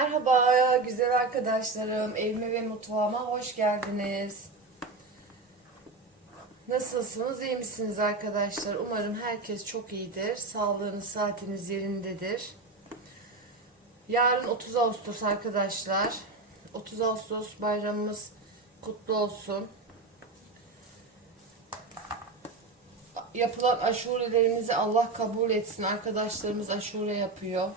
Merhaba güzel arkadaşlarım. Evime ve mutfağıma hoş geldiniz. Nasılsınız? iyi misiniz arkadaşlar? Umarım herkes çok iyidir. Sağlığınız, saatiniz yerindedir. Yarın 30 Ağustos arkadaşlar. 30 Ağustos bayramımız kutlu olsun. Yapılan aşurelerimizi Allah kabul etsin. Arkadaşlarımız aşure yapıyor.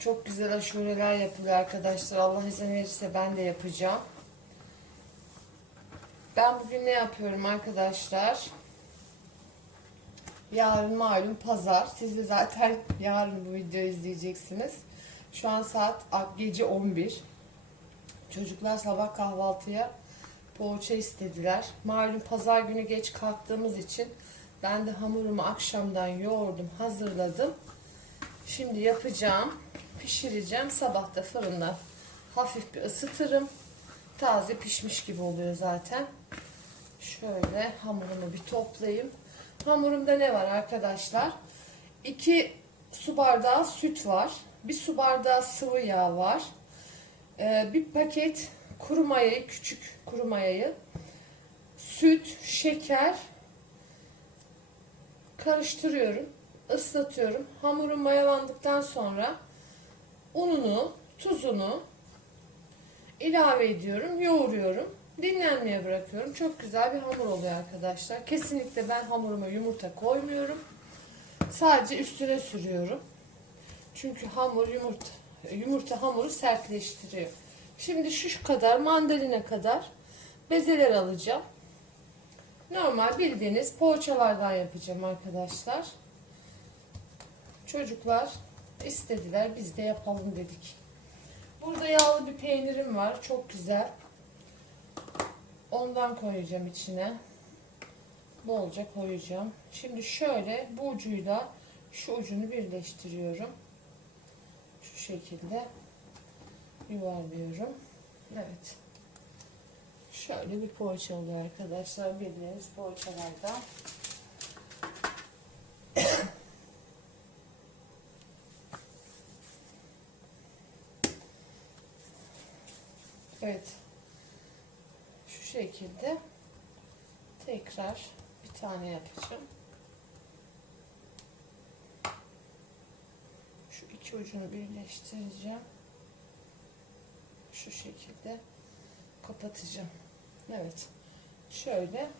Çok güzel aşureler yapılıyor arkadaşlar. Allah izin verirse ben de yapacağım. Ben bugün ne yapıyorum arkadaşlar? Yarın malum pazar. Siz de zaten yarın bu videoyu izleyeceksiniz. Şu an saat gece 11. Çocuklar sabah kahvaltıya poğaça istediler. Malum pazar günü geç kalktığımız için ben de hamurumu akşamdan yoğurdum, hazırladım. Şimdi yapacağım pişireceğim. Sabah da fırında hafif bir ısıtırım. Taze pişmiş gibi oluyor zaten. Şöyle hamurumu bir toplayayım. Hamurumda ne var arkadaşlar? 2 su bardağı süt var. Bir su bardağı sıvı yağ var. Ee, bir paket kuru mayayı, küçük kuru mayayı, süt, şeker karıştırıyorum, ıslatıyorum. Hamurum mayalandıktan sonra ununu, tuzunu ilave ediyorum, yoğuruyorum. Dinlenmeye bırakıyorum. Çok güzel bir hamur oluyor arkadaşlar. Kesinlikle ben hamuruma yumurta koymuyorum. Sadece üstüne sürüyorum. Çünkü hamur yumurta yumurta hamuru sertleştiriyor. Şimdi şu kadar mandalina kadar bezeler alacağım. Normal bildiğiniz poğaçalardan yapacağım arkadaşlar. Çocuklar istediler biz de yapalım dedik. Burada yağlı bir peynirim var. Çok güzel. Ondan koyacağım içine. Bolca koyacağım. Şimdi şöyle bu ucuyla şu ucunu birleştiriyorum. Şu şekilde yuvarlıyorum. Evet. Şöyle bir poğaça oluyor arkadaşlar. Bildiğiniz poğaçalardan. Evet. Şu şekilde tekrar bir tane yapacağım. Şu iki ucunu birleştireceğim. Şu şekilde kapatacağım. Evet. Şöyle.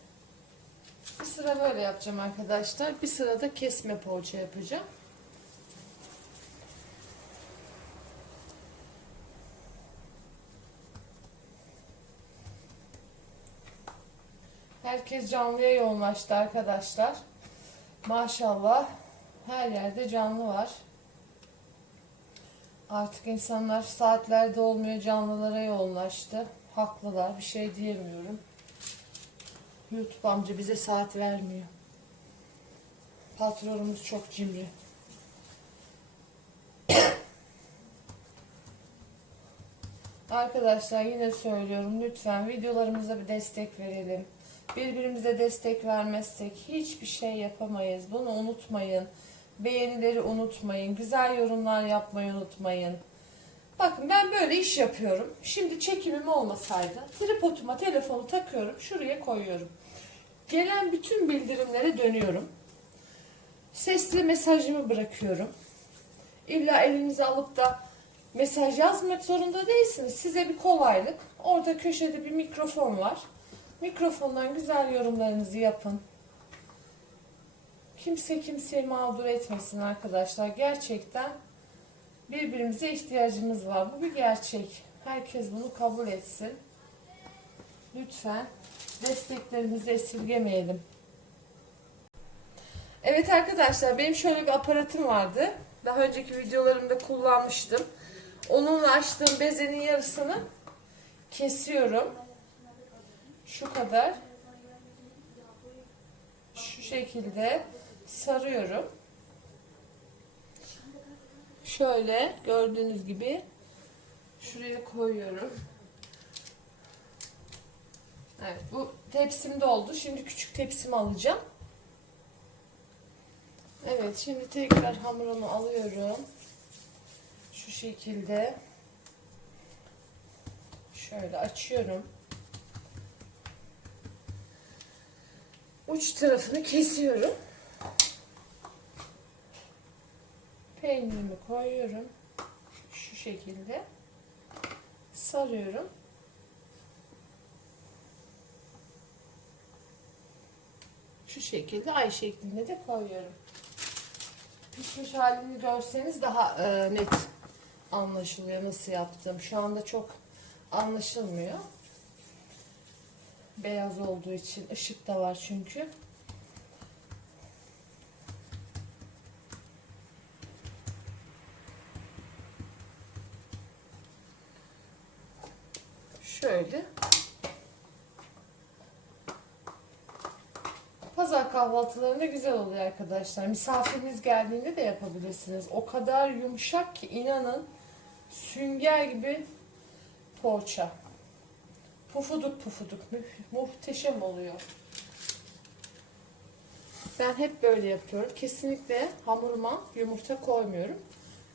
Bir sıra böyle yapacağım arkadaşlar. Bir sırada kesme poğaça yapacağım. Herkes canlıya yoğunlaştı arkadaşlar. Maşallah her yerde canlı var. Artık insanlar saatlerde olmuyor canlılara yoğunlaştı. Haklılar bir şey diyemiyorum. YouTube amca bize saat vermiyor. Patronumuz çok cimri. Arkadaşlar yine söylüyorum lütfen videolarımıza bir destek verelim. Birbirimize destek vermezsek hiçbir şey yapamayız. Bunu unutmayın. Beğenileri unutmayın. Güzel yorumlar yapmayı unutmayın. Bakın ben böyle iş yapıyorum. Şimdi çekimim olmasaydı tripoduma telefonu takıyorum. Şuraya koyuyorum. Gelen bütün bildirimlere dönüyorum. Sesli mesajımı bırakıyorum. İlla elinize alıp da mesaj yazmak zorunda değilsiniz. Size bir kolaylık. Orada köşede bir mikrofon var. Mikrofondan güzel yorumlarınızı yapın. Kimse kimseyi mağdur etmesin arkadaşlar. Gerçekten birbirimize ihtiyacımız var. Bu bir gerçek. Herkes bunu kabul etsin. Lütfen desteklerimizi esirgemeyelim. Evet arkadaşlar benim şöyle bir aparatım vardı. Daha önceki videolarımda kullanmıştım. Onunla açtığım bezenin yarısını kesiyorum. Şu kadar. Şu şekilde sarıyorum. Şöyle gördüğünüz gibi şuraya koyuyorum. Evet bu tepsim doldu. Şimdi küçük tepsimi alacağım. Evet şimdi tekrar hamurumu alıyorum. Şu şekilde şöyle açıyorum. Uç tarafını kesiyorum. Peynirimi koyuyorum. Şu şekilde sarıyorum. Şu şekilde ay şeklinde de koyuyorum. Pişmiş halini görseniz daha e, net anlaşılıyor nasıl yaptım. Şu anda çok anlaşılmıyor. Beyaz olduğu için ışık da var çünkü. Şöyle. Pazar kahvaltılarında güzel oluyor arkadaşlar. Misafiriniz geldiğinde de yapabilirsiniz. O kadar yumuşak ki inanın sünger gibi poğaça. Pufuduk pufuduk mu- muhteşem oluyor. Ben hep böyle yapıyorum. Kesinlikle hamuruma yumurta koymuyorum.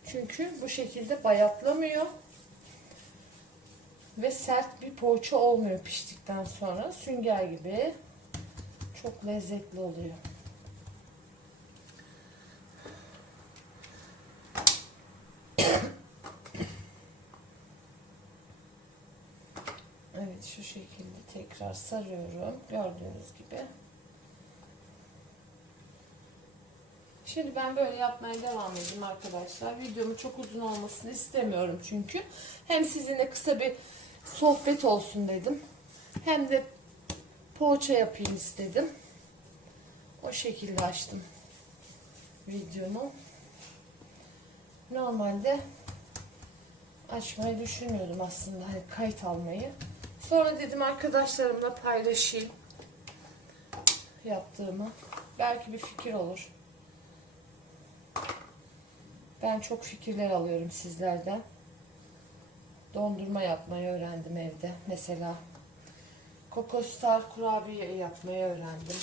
Çünkü bu şekilde bayatlamıyor. Ve sert bir poğaça olmuyor piştikten sonra. Sünger gibi çok lezzetli oluyor. Evet şu şekilde tekrar sarıyorum. Gördüğünüz gibi. Şimdi ben böyle yapmaya devam edeyim arkadaşlar. Videomu çok uzun olmasını istemiyorum çünkü. Hem sizinle kısa bir sohbet olsun dedim. Hem de poğaça yapayım istedim. O şekilde açtım videomu. Normalde açmayı düşünmüyordum aslında hani kayıt almayı. Sonra dedim arkadaşlarımla paylaşayım yaptığımı. Belki bir fikir olur. Ben çok fikirler alıyorum sizlerden. Dondurma yapmayı öğrendim evde. Mesela Kokostar kurabiye yapmayı öğrendim.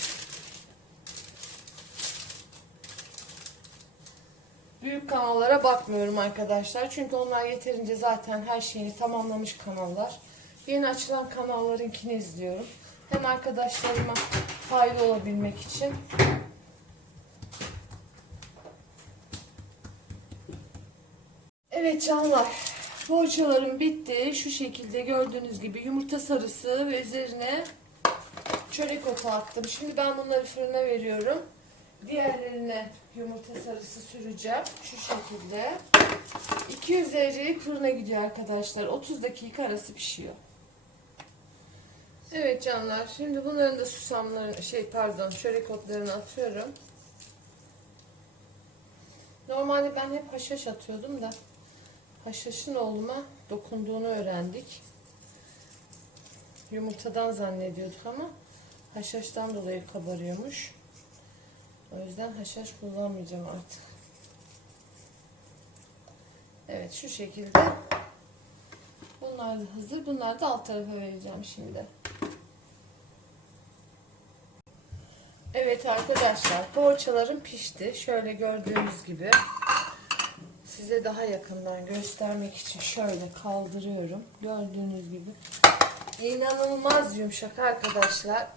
Büyük kanallara bakmıyorum arkadaşlar. Çünkü onlar yeterince zaten her şeyini tamamlamış kanallar. Yeni açılan kanallarınkini izliyorum. Hem arkadaşlarıma fayda olabilmek için. Evet canlar. Poğaçalarım bitti. Şu şekilde gördüğünüz gibi yumurta sarısı ve üzerine çörek otu attım. Şimdi ben bunları fırına veriyorum. Diğerlerine yumurta sarısı süreceğim. Şu şekilde. 200 derecelik fırına gidiyor arkadaşlar. 30 dakika arası pişiyor. Evet canlar. Şimdi bunların da susamlarını şey pardon çörek otlarını atıyorum. Normalde ben hep haşhaş atıyordum da haşhaşın oğluma dokunduğunu öğrendik. Yumurtadan zannediyorduk ama haşhaştan dolayı kabarıyormuş. O yüzden haşhaş kullanmayacağım artık. Evet şu şekilde. Bunlar da hazır. Bunları da alt tarafa vereceğim şimdi. Evet arkadaşlar poğaçalarım pişti. Şöyle gördüğünüz gibi. Size daha yakından göstermek için şöyle kaldırıyorum. Gördüğünüz gibi. İnanılmaz yumuşak arkadaşlar.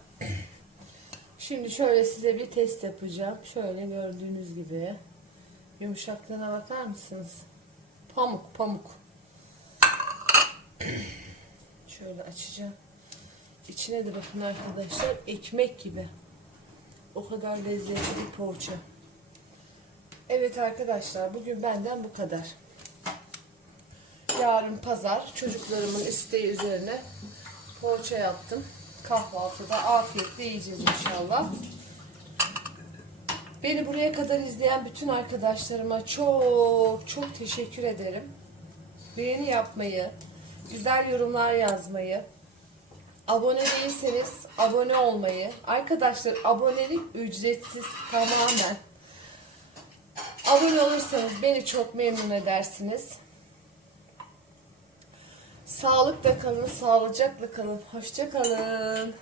Şimdi şöyle size bir test yapacağım. Şöyle gördüğünüz gibi. Yumuşaklığına bakar mısınız? Pamuk pamuk. Şöyle açacağım. İçine de bakın arkadaşlar ekmek gibi. O kadar lezzetli bir poğaça. Evet arkadaşlar bugün benden bu kadar. Yarın pazar çocuklarımın isteği üzerine poğaça yaptım. Kahvaltıda afiyetle yiyeceğiz inşallah. Beni buraya kadar izleyen bütün arkadaşlarıma çok çok teşekkür ederim. Beğeni yapmayı, güzel yorumlar yazmayı, abone değilseniz abone olmayı, arkadaşlar abonelik ücretsiz tamamen. Abone olursanız beni çok memnun edersiniz. Sağlıkla kalın, sağlıcakla kalın, hoşça kalın.